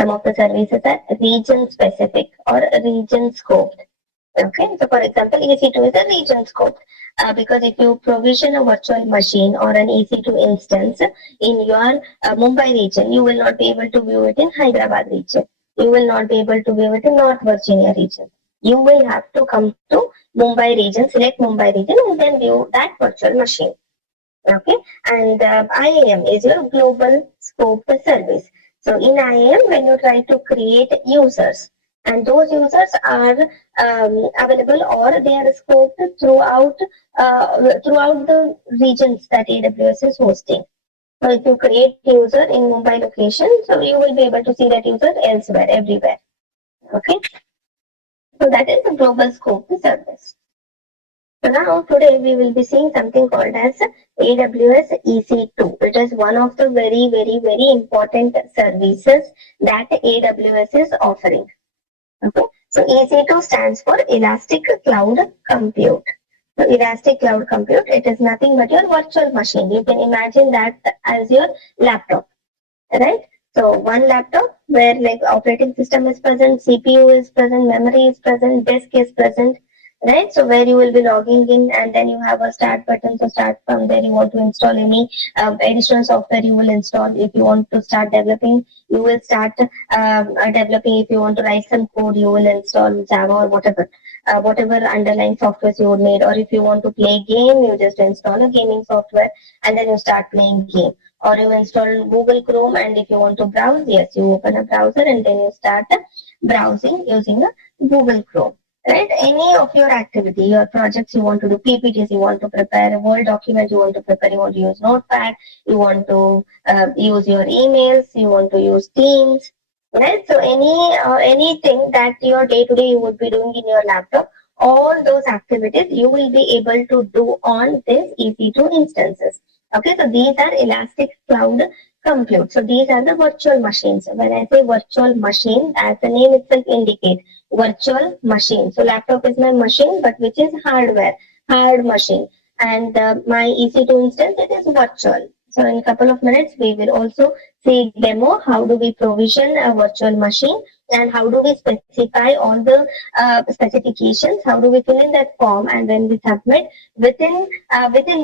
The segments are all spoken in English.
Some of the services are region specific or region scoped. Okay, so for example, EC2 is a region scope because if you provision a virtual machine or an EC2 instance in your Mumbai region, you will not be able to view it in Hyderabad region. You will not be able to view it in North Virginia region. You will have to come to Mumbai region, select Mumbai region, and then view that virtual machine. Okay, and IAM is your global scope service. So in IAM, when you try to create users, and those users are available or they are scoped throughout the regions that AWS is hosting. So if you create user in Mumbai location, so you will be able to see that user elsewhere, everywhere. Okay, so that is the global scope service. So now today we will be seeing something called as AWS EC2. It is one of the very important services that AWS is offering. Okay. So EC2 stands for Elastic Cloud Compute. So Elastic Cloud Compute, it is nothing but your virtual machine. You can imagine that as your laptop, right? So one laptop where like operating system is present, CPU is present, memory is present, disk is present, right? So where you will be logging in and then you have a start button. So start from there. You want to install any additional software, you will install. If you want to start developing, you will start developing. If you want to write some code, you will install Java or whatever underlying software you would need. Or if you want to play game, you just install a gaming software and then you start playing game. Or you install Google Chrome, and if you want to browse, yes, you open a browser and then you start browsing using a Google Chrome. Right? Any of your activity, your projects you want to do, PPTs you want to prepare, a Word document you want to prepare, you want to use Notepad, you want to use your emails, you want to use Teams, right? So anything that your day to day you would be doing in your laptop, all those activities you will be able to do on this EC2 instances. Okay, so these are Elastic Cloud Compute. So these are the virtual machines. When I say virtual machine, as the name itself indicates, virtual machine. So laptop is my machine, but which is hardware, hard machine. And my EC2 instance, it is virtual. So in a couple of minutes, we will also see demo. How do we provision a virtual machine and how do we specify all the specifications? How do we fill in that form and then we submit within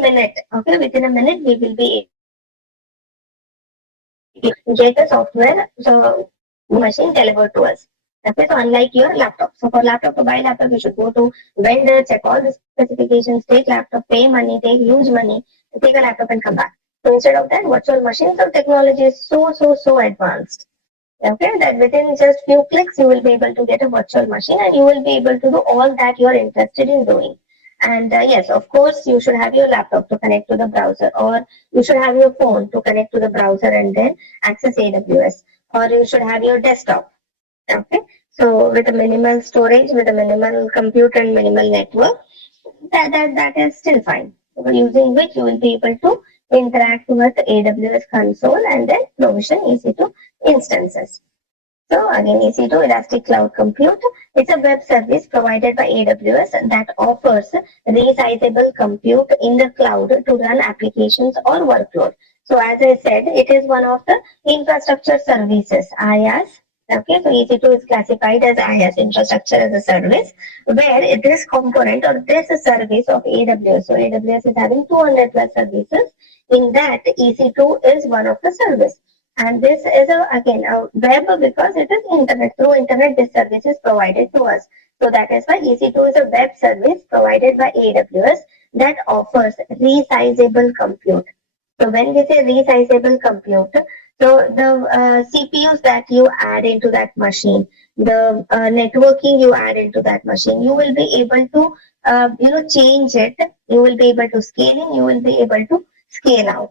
minute? Okay, within a minute, we will be get a software so machine delivered to us. Okay, so unlike your laptop. So for laptop, to buy laptop, you should go to vendor, check all the specifications, take laptop, pay money, take huge money, take a laptop and come back. So instead of that, virtual machines of technology is so advanced. Okay, that within just few clicks you will be able to get a virtual machine and you will be able to do all that you are interested in doing. And yes, of course, you should have your laptop to connect to the browser, or you should have your phone to connect to the browser and then access AWS, or you should have your desktop. Okay, so with a minimal storage, with a minimal compute and minimal network, that is still fine. So using which you will be able to interact with AWS console and then provision EC2 instances. So again, EC2 Elastic Cloud Compute, it's a web service provided by AWS that offers resizable compute in the cloud to run applications or workload. So as I said, it is one of the infrastructure services, IaaS. Okay, so EC2 is classified as IaaS, infrastructure as a service, where this component or this service of AWS, so AWS is having 200 plus services. In that, EC2 is one of the service. And this is again a web because it is internet. Through internet, this service is provided to us. So that is why EC2 is a web service provided by AWS that offers resizable compute. So when we say resizable compute, so the CPUs that you add into that machine, the networking you add into that machine, you will be able to change it. You will be able to scale in. You will be able to scale out.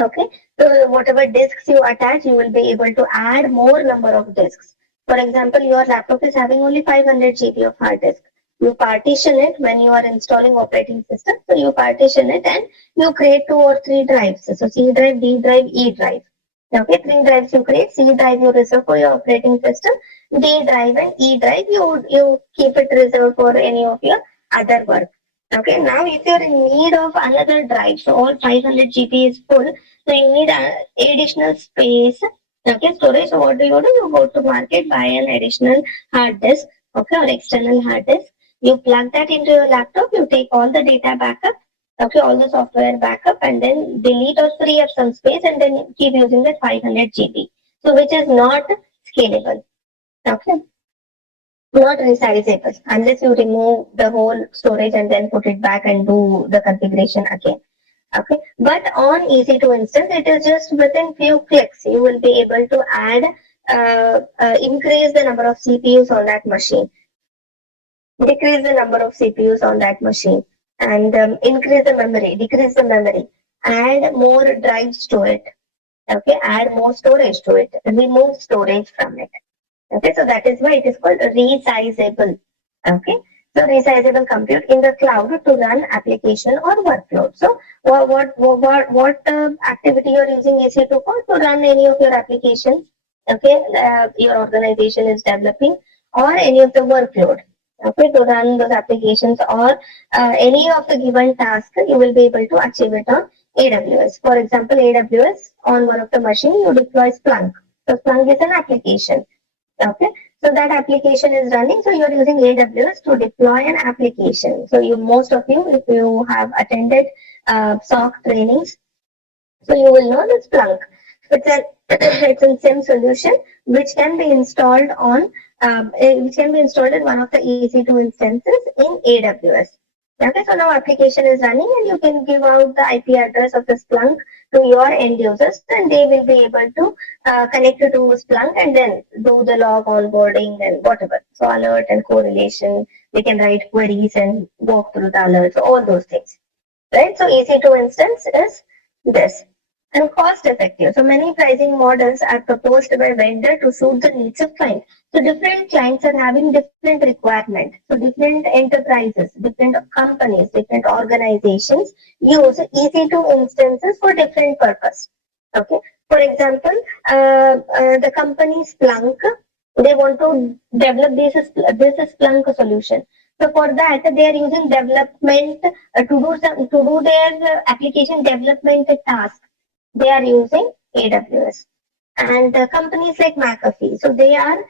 Okay, so whatever disks you attach, you will be able to add more number of disks. For example, your laptop is having only 500 GB of hard disk. You partition it when you are installing operating system. So you partition it and you create 2 or 3 drives. So C drive, D drive, E drive. Okay, 3 drives you create. C drive you reserve for your operating system. D drive and E drive you keep it reserved for any of your other work. Okay, now if you're in need of another drive, so all 500 GB is full, so you need additional space Okay, storage. So what do? You go to market, buy an additional hard disk, okay, or external hard disk. You plug that into your laptop. You take all the data backup, okay, all the software backup, and then delete or free up some space, and then keep using that 500 GB. So which is not scalable. Okay, not resizable unless you remove the whole storage and then put it back and do the configuration again. Okay, but on EC2 instance, it is just within few clicks. You will be able to add, increase the number of CPUs on that machine, decrease the number of CPUs on that machine, and increase the memory, decrease the memory, add more drives to it. Okay, add more storage to it, remove storage from it. Okay, so that is why it is called resizable. Okay, so resizable compute in the cloud to run application or workload. So what activity you are using EC2 for? To run any of your applications. Okay, your organization is developing, or any of the workload. Okay, to run those applications or any of the given task, you will be able to achieve it on AWS. For example, AWS on one of the machine you deploy Splunk. So Splunk is an application. Okay, so that application is running. So you're using AWS to deploy an application. So you, most of you, if you have attended SOC trainings, so you will know the Splunk. It's a it's a SIM solution which can be installed on which can be installed in one of the EC2 instances in AWS. Okay, so now application is running and you can give out the IP address of the Splunk to your end users, and they will be able to connect to Splunk and then do the log onboarding and whatever. So alert and correlation, they can write queries and walk through the alerts, all those things. Right? So EC2 instance is this. And cost effective. So many pricing models are proposed by vendor to suit the needs of client. So different clients are having different requirements. So different enterprises, different companies, different organizations use EC2 instances for different purpose. Okay. For example, the company Splunk, they want to develop this Splunk solution. So for that, they are using development to do their application development task. They are using AWS. And companies like McAfee, so they are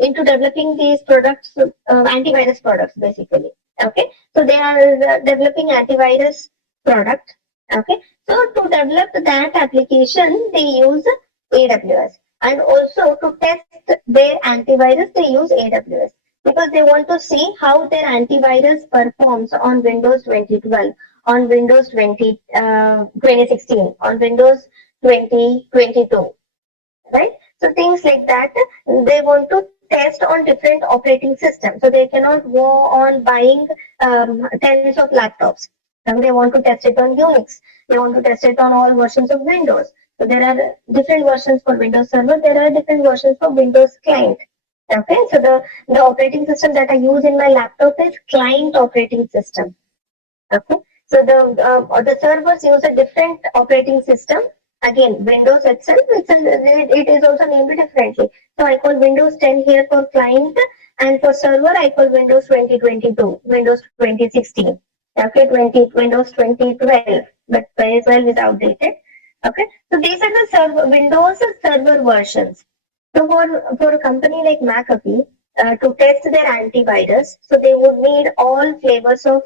into developing these products, antivirus products basically. Okay, so they are developing antivirus product. Okay, so to develop that application, they use AWS, and also to test their antivirus, they use AWS because they want to see how their antivirus performs on Windows 2012, on Windows 2016, on Windows 2022, right? So things like that, they want to test on different operating systems. So they cannot go on buying tens of laptops. And they want to test it on Unix. They want to test it on all versions of Windows. So there are different versions for Windows Server. There are different versions for Windows Client. Okay, so the operating system that I use in my laptop is client operating system. Okay, so the servers use a different operating system. Again, Windows itself, it is also named differently. So I call Windows 10 here for client, and for server I call Windows 2022, Windows 2016. Okay, Windows 2012, but 2012 is outdated. Okay, so these are the Windows server versions. So for a company like McAfee, to test their antivirus, so they would need all flavors of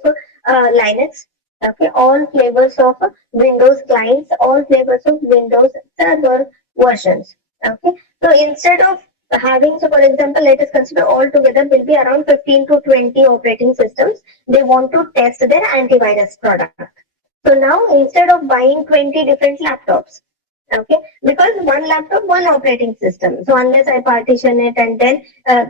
Linux, okay, all flavors of Windows clients, all flavors of Windows server versions. Okay, so instead of having, so for example, let us consider all together will be around 15 to 20 operating systems. They want to test their antivirus product. So now instead of buying 20 different laptops, okay, because one laptop, one operating system. So unless I partition it and then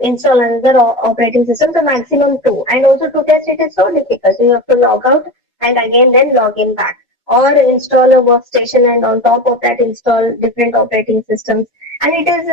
install another operating system, so maximum two. And also to test it is so difficult. So you have to log out and again then log in back, or install a workstation and on top of that install different operating systems. And it is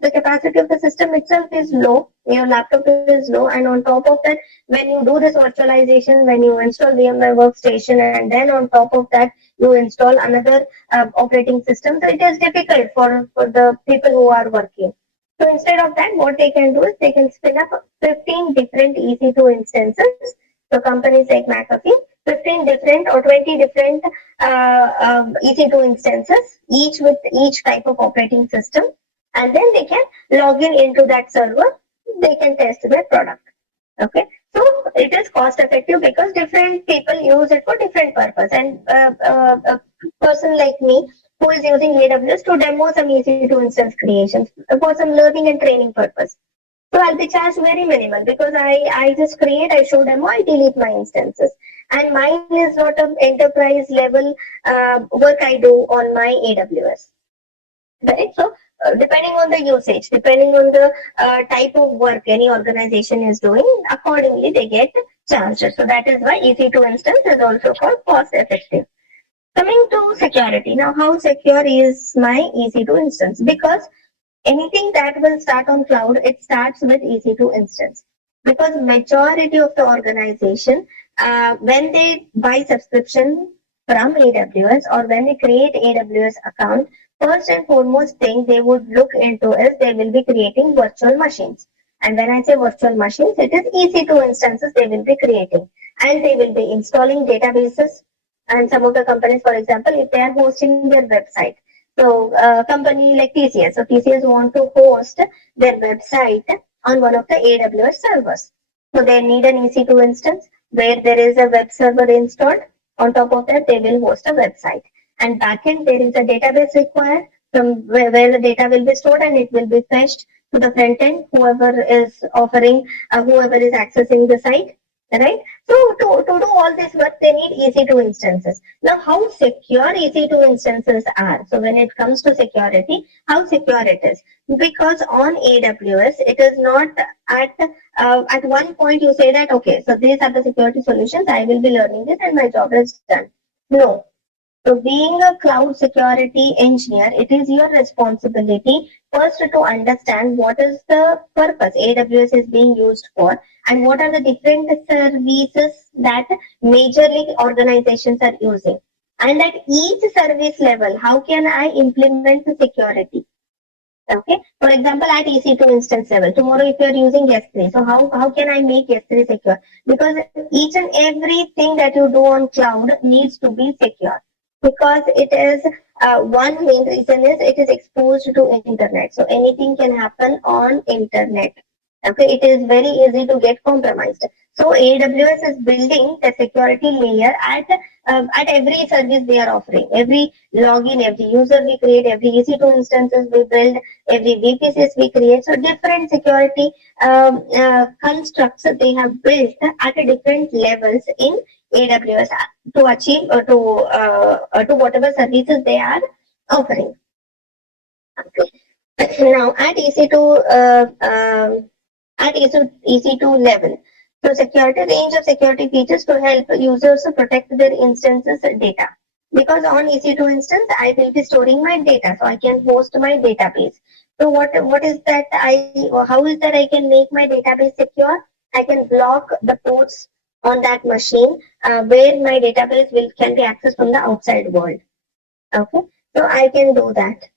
the capacity of the system itself is low. Your laptop is low, and on top of that, when you do this virtualization, when you install VMware workstation, and then on top of that you install another operating system. So it is difficult for the people who are working. So instead of that, what they can do is they can spin up 15 different EC2 instances. So companies like McAfee, 15 different or 20 different EC2 instances, each with each type of operating system, and then they can log in into that server. They can test their product. Okay, so it is cost effective because different people use it for different purpose. And a person like me who is using AWS to demo some EC2 instance creations for some learning and training purpose. So I'll be charged very minimal because I just create, I show demo, I delete my instances. And mine is not an enterprise level work I do on my AWS. Right? So depending on the usage, depending on the type of work any organization is doing, accordingly they get charged. So that is why EC2 instance is also called cost effective. Coming to security. Now, how secure is my EC2 instance? Because anything that will start on cloud, it starts with EC2 instance. Because majority of the organization, when they buy subscription from AWS or when they create AWS account, first and foremost thing they would look into is they will be creating virtual machines. And when I say virtual machines, it is EC2 instances they will be creating. And they will be installing databases. And some of the companies, for example, if they are hosting their website, so a company like TCS, so TCS want to host their website on one of the AWS servers. So they need an EC2 instance where there is a web server installed. On top of that, they will host a website. And backend, there is a database required from where the data will be stored and it will be fetched to the front end, whoever is offering, whoever is accessing the site, right? So to do all this work, they need EC2 instances. Now, how secure EC2 instances are? So when it comes to security, how secure it is? Because on AWS, it is not at one point you say that, okay, so these are the security solutions, I will be learning this and my job is done. No. So being a cloud security engineer, it is your responsibility first to understand what is the purpose AWS is being used for and what are the different services that majorly organizations are using. And at each service level, how can I implement the security? Okay. For example, at EC2 instance level, tomorrow if you are using S3, so how can I make S3 secure? Because each and everything that you do on cloud needs to be secure. Because it is one main reason is it is exposed to internet. So anything can happen on internet. Okay, it is very easy to get compromised. So AWS is building the security layer at every service they are offering. Every login, every user we create, every EC2 instances we build, every VPCs we create. So different security constructs they have built at a different levels in AWS to achieve or to whatever services they are offering. Okay. Now at EC2 level, so security range of security features to help users to protect their instances data. Because on EC2 instance, I will be storing my data, so I can host my database. So what is that how is that I can make my database secure? I can block the ports on that machine where my database will can be accessed from the outside world. Okay, so I can do that.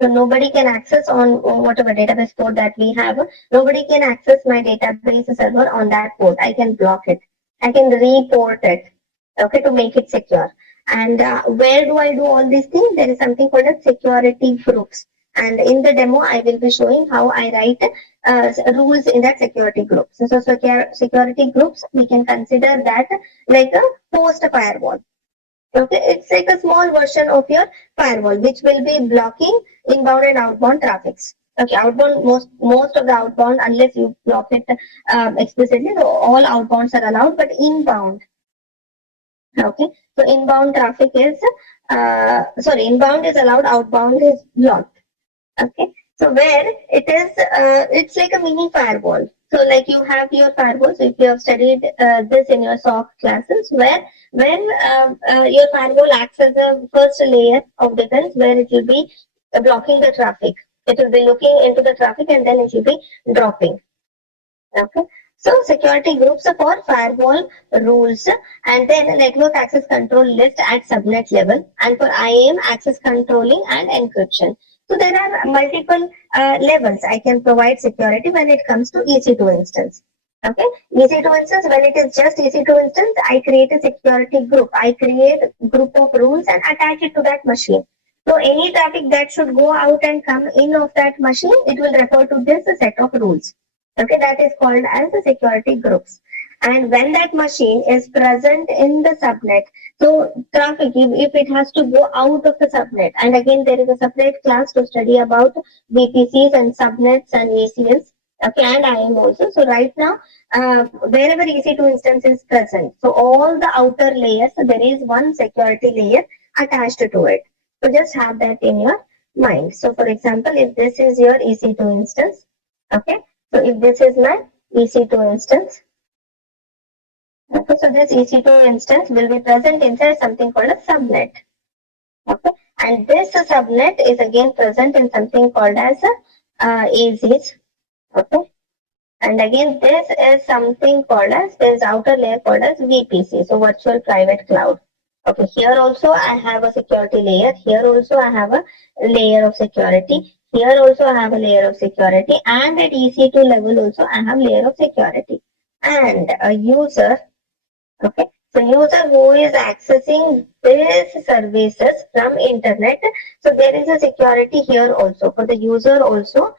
So nobody can access on whatever database port that we have. Nobody can access my database server on that port. I can block it. I can report it. Okay, to make it secure. And where do I do all these things? There is something called as security groups. And in the demo, I will be showing how I write rules in that security group. So security groups, we can consider that like a host firewall. Okay, it's like a small version of your firewall, which will be blocking inbound and outbound traffics. Okay, outbound most of the outbound, unless you block it explicitly, so all outbounds are allowed, but inbound. Okay, so inbound traffic is inbound is allowed, outbound is blocked. Okay, so where it is, it's like a mini firewall. So like you have your firewall. So if you have studied this in your SOC classes, where when your firewall acts as a first layer of defense, where it will be blocking the traffic. It will be looking into the traffic and then it will be dropping. Okay. So security groups are for firewall rules, and then network access control list at subnet level, and for IAM access controlling and encryption. So there are multiple levels I can provide security when it comes to EC2 instance. Okay, EC2 instance, when it is just EC2 instance, I create a security group. I create group of rules and attach it to that machine. So any traffic that should go out and come in of that machine, it will refer to this set of rules. Okay, that is called as the security groups. And when that machine is present in the subnet, so traffic, if it has to go out of the subnet, and again there is a separate class to study about VPCs and subnets and ACLs. Okay, and IAM also. So right now, wherever EC2 instance is present, so all the outer layers, so there is one security layer attached to it. So just have that in your mind. So for example, if this is your EC2 instance, okay, so if this is my EC2 instance, okay, so this EC2 instance will be present inside something called a subnet. Okay, and this subnet is again present in something called as AZs. Okay, and again, this is something called as, this outer layer called as VPC, so virtual private cloud. Okay, here also I have a security layer. Here also I have a layer of security. Here also I have a layer of security. And at EC2 level also I have layer of security. And a user, okay, so user who is accessing these services from internet, so there is a security here also. For the user also,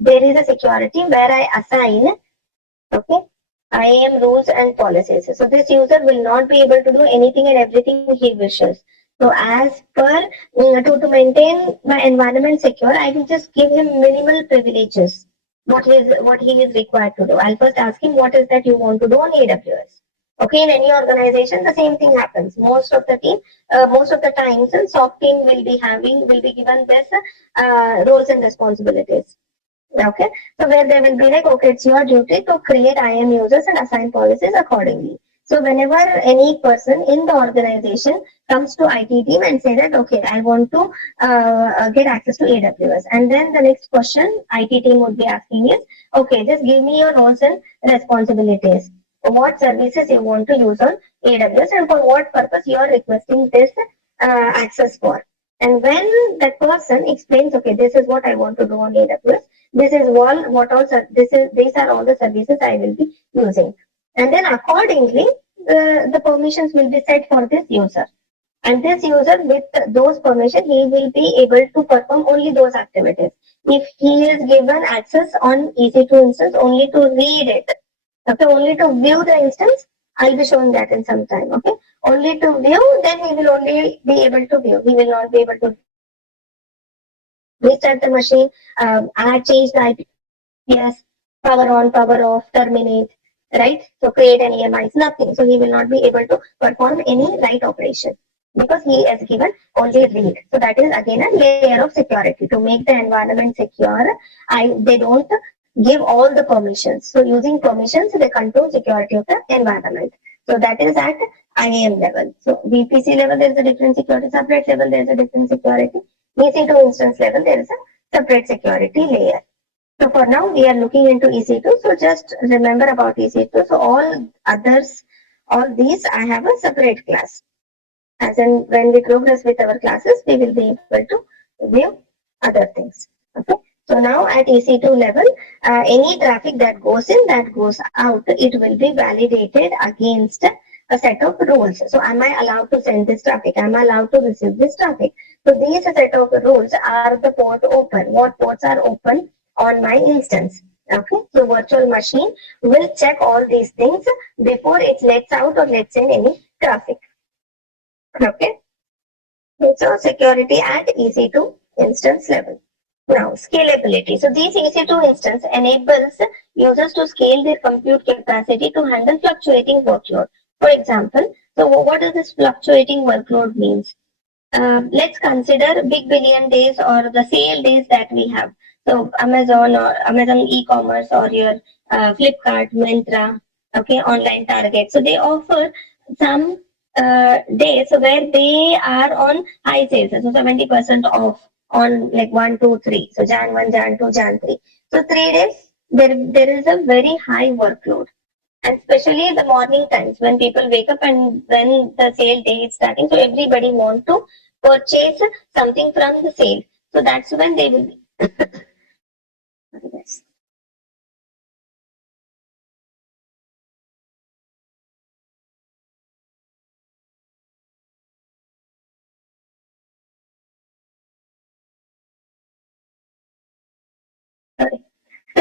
there is a security where I assign, okay, IAM rules and policies. So this user will not be able to do anything and everything he wishes. So as per to maintain my environment secure, I will just give him minimal privileges. What he is required to do. I'll first ask him what is that you want to do on AWS. Okay, in any organization, the same thing happens. Most of the times, soft team will be given this roles and responsibilities. Okay, so where they will be like, okay, it's your duty to create IAM users and assign policies accordingly. So whenever any person in the organization comes to IT team and say that, okay, I want to get access to AWS, and then the next question IT team would be asking is, okay, just give me your roles and responsibilities. What services you want to use on AWS and for what purpose you are requesting this access for. And when that person explains, okay, this is what I want to do on AWS, this is what all these are all the services I will be using, and then accordingly the permissions will be set for this user, and this user with those permission he will be able to perform only those activities. If he is given access on EC2 instance only to read it, okay, only to view the instance, I'll be showing that in some time. Okay, only to view, then he will only be able to view, he will not be able to restart the machine, add, change the IPS, power on, power off, terminate, right? So create an EMIs, nothing. So he will not be able to perform any write operation because he is given only read. So that is again a layer of security to make the environment secure. They don't give all the permissions. So using permissions, they control security of the environment. So that is at IAM level. So VPC level, there is a different security. Separate level, there is a different security. EC2 instance level, there is a separate security layer. So for now, we are looking into EC2. So just remember about EC2. So all others, all these, I have a separate class. As in when we progress with our classes, we will be able to view other things. Okay. So now at EC2 level, any traffic that goes in, that goes out, it will be validated against a set of rules. So am I allowed to send this traffic? Am I allowed to receive this traffic? So these set of rules are the port open. What ports are open on my instance? Okay, so virtual machine will check all these things before it lets out or lets in any traffic. Okay, so security at EC2 instance level. Now, scalability. So these EC2 instance enables users to scale their compute capacity to handle fluctuating workload. For example, so what does this fluctuating workload means? Let's consider big billion days or the sale days that we have. So Amazon or Amazon e-commerce or your Flipkart, Myntra, okay, online Target. So they offer some days where they are on high sales, so 70% off on like 1, 2, 3. So Jan 1, Jan 2, Jan 3. So 3 days there is a very high workload, and especially in the morning times when people wake up and when the sale day is starting, so everybody want to purchase something from the sale. So that's when they will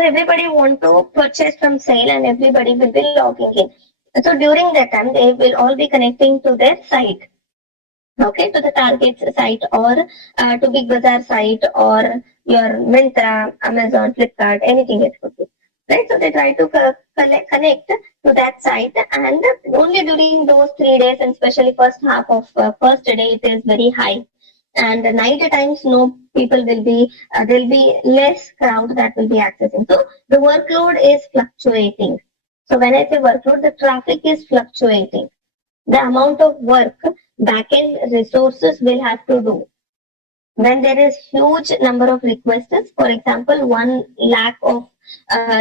everybody want to purchase from sale and everybody will be logging in. So during that time, they will all be connecting to their site. Okay, to the Target site or to Big Bazaar site or your Myntra, Amazon, Flipkart, anything it could be. Right, so they try to connect to that site, and only during those 3 days, and especially first half of first day, it is very high. And night times, no people will be, there will be less crowd that will be accessing. So the workload is fluctuating. So when I say workload, the traffic is fluctuating. The amount of work backend resources will have to do when there is huge number of requests. For example, 1 lakh of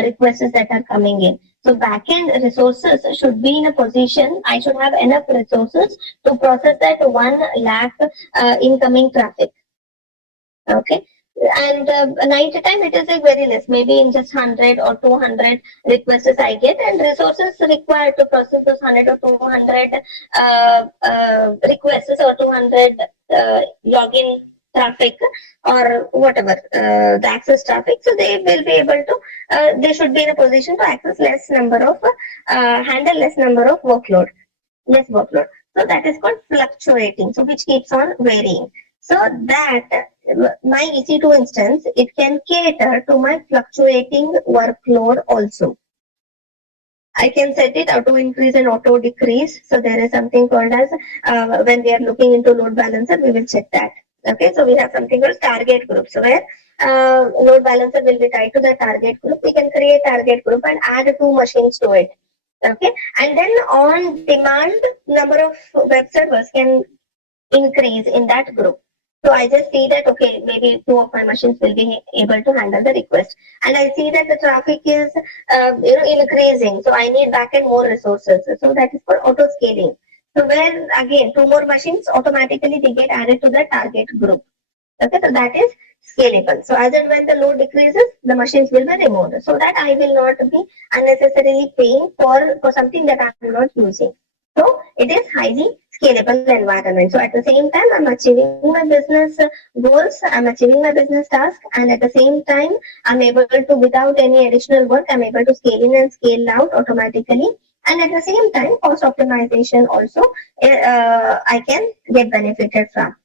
requests that are coming in. So backend resources should be in a position. I should have enough resources to process that 1 lakh incoming traffic. Okay. And night time it is like very less, maybe in just 100 or 200 requests I get, and resources required to process those 100 or 200 requests or 200 login traffic or whatever the access traffic. So they will be able to, they should be in a position to access less number of, handle less number of workload, less workload. So that is called fluctuating, so which keeps on varying. So that my EC2 instance, it can cater to my fluctuating workload also. I can set it auto increase and auto decrease. So there is something called as, when we are looking into load balancer, we will check that. Okay, so we have something called target groups where load balancer will be tied to the target group. We can create target group and add 2 machines to it. Okay, and then on demand, number of web servers can increase in that group. So I just see that, okay, maybe 2 of my machines will be able to handle the request. And I see that the traffic is, increasing. So I need backend more resources. So that is for auto scaling. So where again, 2 more machines automatically they get added to the target group. Okay, so that is scalable. So as and when the load decreases, the machines will be removed, so that I will not be unnecessarily paying for something that I'm not using. So it is highly scalable environment. So at the same time, I'm achieving my business goals, I'm achieving my business task, and at the same time, I'm able to, without any additional work, I'm able to scale in and scale out automatically. And at the same time, cost optimization also, I can get benefited from.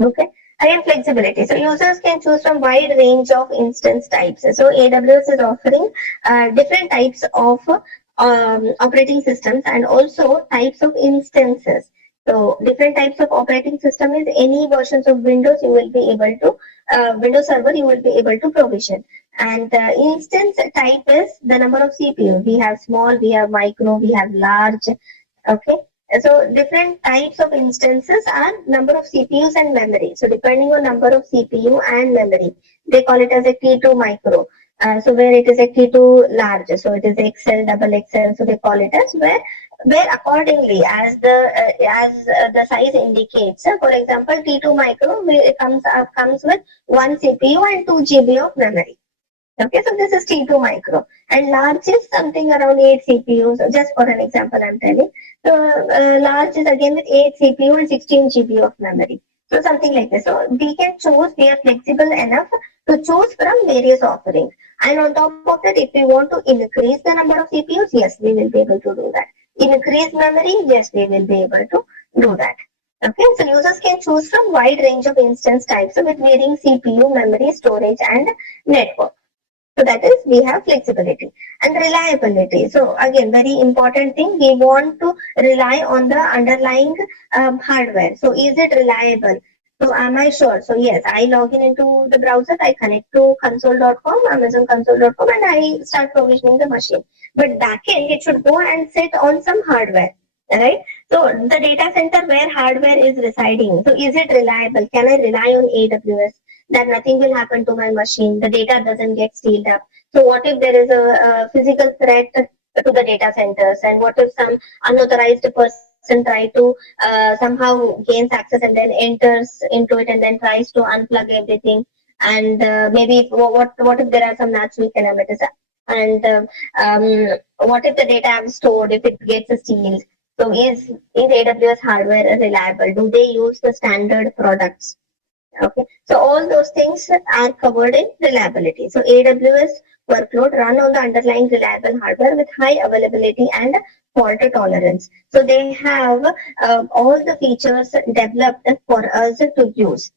Okay. Again, flexibility. So users can choose from wide range of instance types. So AWS is offering different types of operating systems and also types of instances. So different types of operating system is any versions of Windows you will be able to, Windows Server you will be able to provision. And instance type is the number of CPU. We have small, we have micro, we have large. Okay. So different types of instances are number of CPUs and memory. So depending on number of CPU and memory, they call it as a T2 micro. So where it is a T2 large, so it is XL, double XL. So they call it as where accordingly as the size indicates. For example, T2 micro it comes with 1 CPU and 2 GB of memory. Okay, so this is T2 micro, and large is something around 8 CPUs. Just for an example, I'm telling. So large is again with 8 CPU and 16 GB of memory. So something like this. So we can choose. We are flexible enough to choose from various offerings. And on top of that, if we want to increase the number of CPUs, yes, we will be able to do that. Increase memory, yes, we will be able to do that. Okay, so users can choose from wide range of instance types with varying CPU, memory, storage, and network. So that is, we have flexibility and reliability. So again, very important thing, we want to rely on the underlying hardware. So is it reliable? So am I sure? So yes, I log in into the browser, I connect to console.com, Amazon console.com, and I start provisioning the machine. But backend, it should go and sit on some hardware, right? So the data center where hardware is residing. So is it reliable? Can I rely on AWS? That nothing will happen to my machine, the data doesn't get sealed up. So what if there is a physical threat to the data centers, and what if some unauthorized person try to somehow gains access and then enters into it and then tries to unplug everything, and maybe what if there are some natural calamities, and what if the data I've stored, if it gets sealed? So is AWS hardware reliable? Do they use the standard products? Okay, so all those things are covered in reliability. So AWS workload run on the underlying reliable hardware with high availability and fault tolerance. So they have all the features developed for us to use.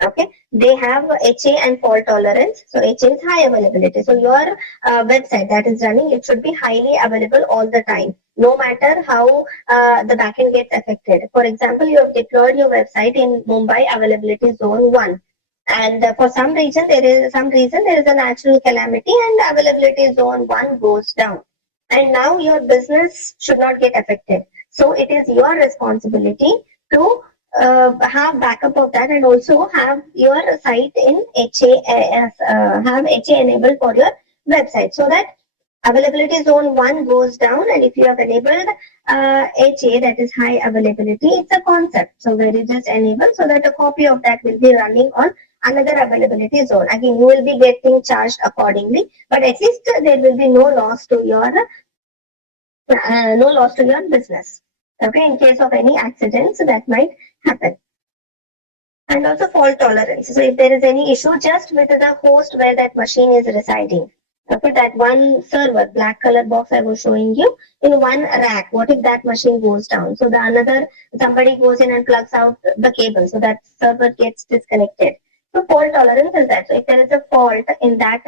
Okay, they have HA and fault tolerance. So HA is high availability. So your website that is running, it should be highly available all the time, no matter how the backend gets affected. For example, you have deployed your website in Mumbai availability zone 1, and for some reason there is a natural calamity and availability zone 1 goes down, and now your business should not get affected. So it is your responsibility to have backup of that, and also have your site in have HA enabled for your website, so that availability zone 1 goes down, and if you have enabled HA, that is high availability, it's a concept. So where you just enable, so that a copy of that will be running on another availability zone. Again, you will be getting charged accordingly, but at least there will be no loss to your business. Okay, in case of any accidents that might happen. And also fault tolerance. So if there is any issue just with the host where that machine is residing, okay, that one server, black color box I was showing you, in one rack, what if that machine goes down? So the another, somebody goes in and plugs out the cable, so that server gets disconnected. So fault tolerance is that. So if there is a fault in that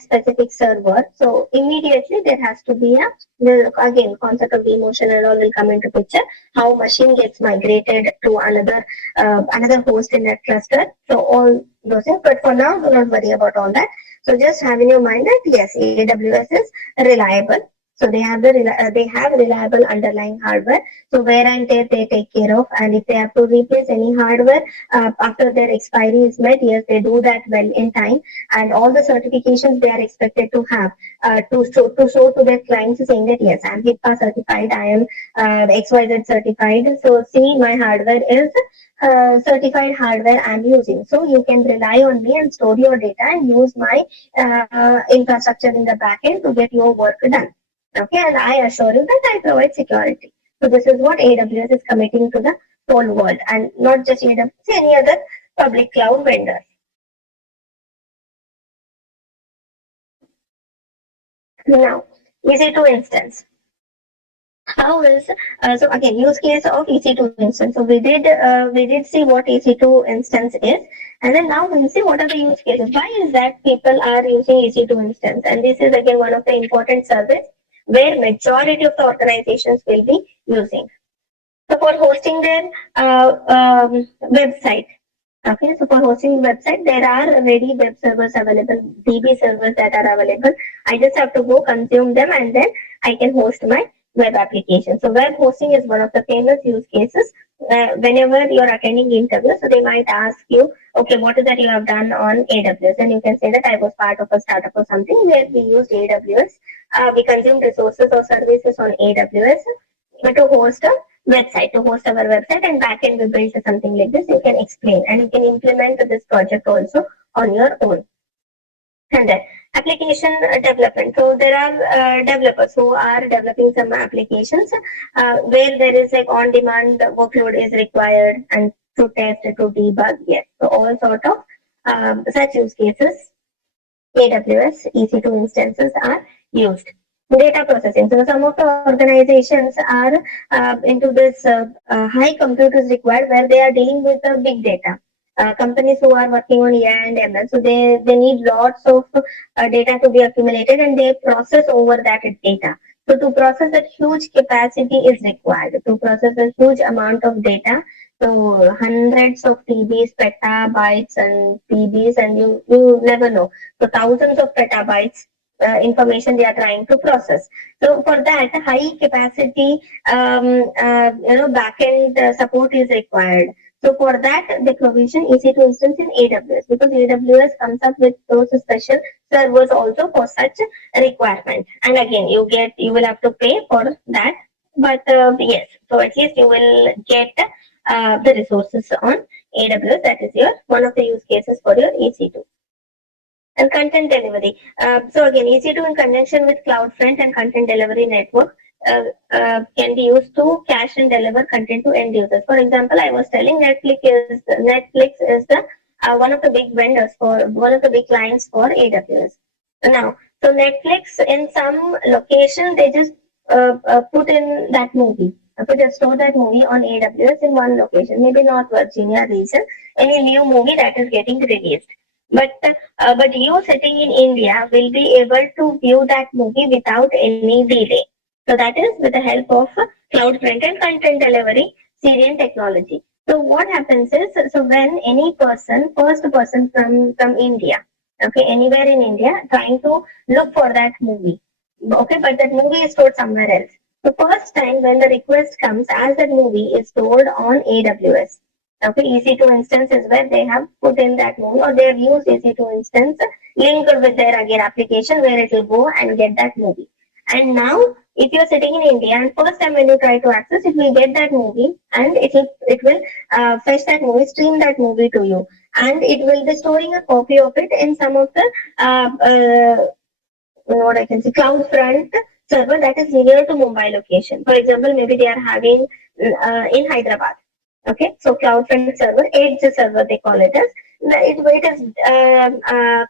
specific server, so immediately there has to be again, concept of demotion and all will come into picture. How machine gets migrated to another host in that cluster. So all those things. But for now, do not worry about all that. So just have in your mind that yes, AWS is reliable. So they have reliable underlying hardware. So wear and tear they take care of, and if they have to replace any hardware after their expiry is met, yes, they do that well in time, and all the certifications they are expected to have to show to their clients saying that yes, I'm HIPAA certified, I am XYZ certified. So see, my hardware is certified hardware I'm using. So you can rely on me and store your data and use my infrastructure in the backend to get your work done. Okay, and I assure you that I provide security. So this is what AWS is committing to the whole world, and not just AWS, any other public cloud vendor. Now, EC2 instance. How is so again, use case of EC2 instance. So we did see what EC2 instance is, and then now we'll see what are the use cases. Why is that people are using EC2 instance? And this is again one of the important service where majority of the organizations will be using. So for hosting their website. Okay, so for hosting website, there are ready web servers available, DB servers that are available. I just have to go consume them, and then I can host my web application. So web hosting is one of the famous use cases. Whenever you're attending interviews, so they might ask you, okay, what is that you have done on AWS? And you can say that I was part of a startup or something where we used AWS. We consumed resources or services on AWS to host a website, to host our website, and backend we built something like this. You can explain and you can implement this project also on your own. And then application development. So there are developers who are developing some applications where there is like on-demand workload is required, and to test, to debug. Yes, so all sort of such use cases, AWS EC2 instances are used. Data processing. So some of the organizations are into this high compute is required where they are dealing with the big data. Companies who are working on AI and ML, so they need lots of data to be accumulated, and they process over that data. So to process that huge capacity is required to process a huge amount of data. So hundreds of TBs, petabytes, and PBs, and you never know. So thousands of petabytes information they are trying to process. So for that, high capacity backend support is required. So for that, the provision EC2 instance in AWS, because AWS comes up with those special servers also for such requirement. And again, you will have to pay for that, but yes, so at least you will get the resources on AWS. That is your one of the use cases for your EC2. And content delivery. So again, EC2 in conjunction with CloudFront and content delivery network can be used to cache and deliver content to end users. For example, I was telling Netflix is the one of the big vendors for one of the big clients for AWS. Now, so Netflix in some location they just put in that movie. Just store that movie on AWS in one location, maybe North Virginia region, any new movie that is getting released. But you sitting in India will be able to view that movie without any delay. So that is with the help of cloud front-end content delivery, Syrian technology. So what happens is, so when any person, first person from India, okay, anywhere in India, trying to look for that movie, okay, but that movie is stored somewhere else. The first time when the request comes, as that movie is stored on AWS. Okay, EC2 instance is where they have put in that movie, or they have used EC2 instance linked with their again application where it will go and get that movie. And now, if you're sitting in India and first time when you try to access, it will get that movie and it will fetch that movie, stream that movie to you, and it will be storing a copy of it in some of the what I can say cloud front server that is near to Mumbai location. For example, maybe they are having in Hyderabad. Okay, so CloudFront server, edge server they call it as. It is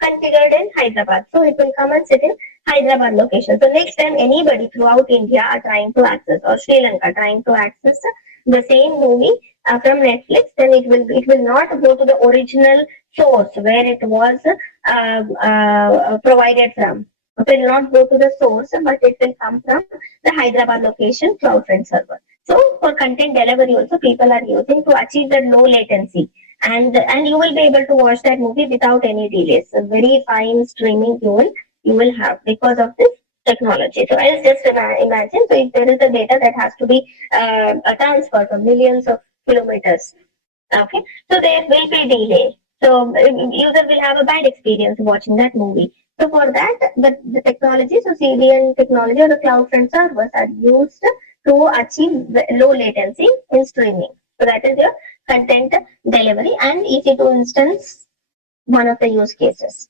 configured in Hyderabad, so it will come and sit in Hyderabad location. So next time anybody throughout India are trying to access, or Sri Lanka trying to access the same movie from Netflix, then it will not go to the original source where it was provided from. It will not go to the source, but it will come from the Hyderabad location CloudFront server. So for content delivery also people are using to achieve the low latency, and you will be able to watch that movie without any delays. So very fine streaming you will have because of this technology. So I'll just imagine, so if there is a data that has to be transferred for millions of kilometers, okay, so there will be delay. So user will have a bad experience watching that movie. So for that, the technology, so CDN technology or the cloud front servers are used to achieve low latency in streaming. So that is your content delivery and EC2 instance, one of the use cases.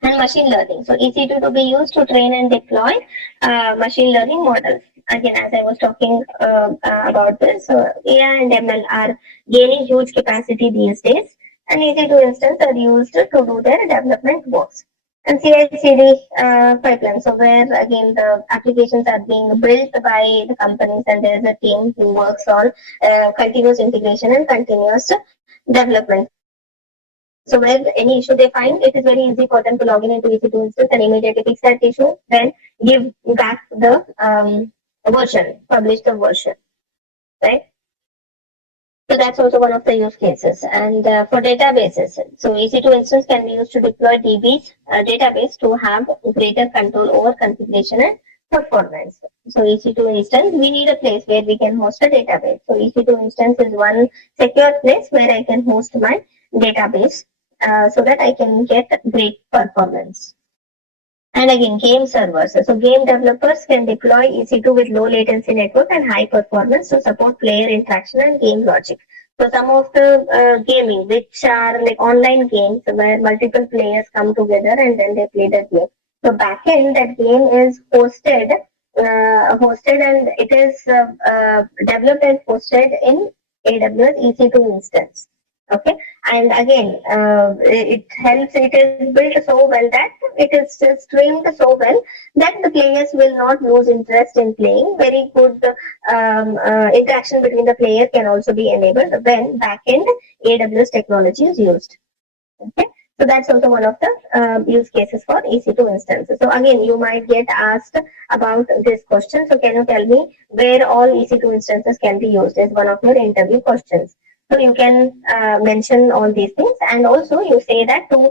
And machine learning. So EC2 to be used to train and deploy machine learning models. Again, as I was talking about this, so AI and ML are gaining huge capacity these days, and EC2 instances are used to do their development works. And CI/CD pipeline, so where again the applications are being built by the companies, and there is a team who works on continuous integration and continuous development. So where any issue they find, it is very easy for them to log in into EC2 instance and immediately fix that issue, then give back the version, publish the version, right? So that's also one of the use cases. And for databases, so EC2 instance can be used to deploy DBs database to have greater control over configuration and performance. So EC2 instance, we need a place where we can host a database. So EC2 instance is one secure place where I can host my database so that I can get great performance. And again, game servers. So game developers can deploy EC2 with low latency network and high performance to support player interaction and game logic. So some of the gaming, which are like online games where multiple players come together and then they play the game. So backend, that game is hosted and it is developed and hosted in AWS EC2 instance. Okay, and again, it is built so well that it is streamed so well that the players will not lose interest in playing. Very good interaction between the player can also be enabled when backend AWS technology is used. Okay, so that's also one of the use cases for EC2 instances. So again, you might get asked about this question. So can you tell me where all EC2 instances can be used? Is one of your interview questions. So you can mention all these things, and also you say that to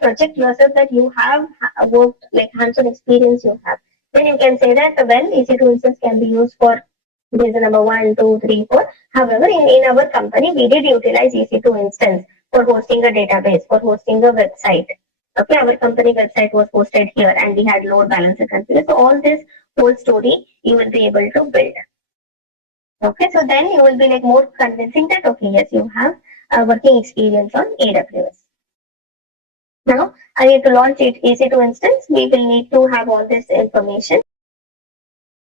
project yourself that you have worked like hands-on experience you have. Then you can say that well, EC2 instance can be used for reason number 1, 2, 3, 4. However, in our company, we did utilize EC2 instance for hosting a database, for hosting a website. Okay, our company website was hosted here, and we had load balancer configured. So all this whole story you will be able to build. Okay, so then you will be like more convincing that okay, yes, you have working experience on AWS. Now, I need to launch it EC2 instance. We will need to have all this information.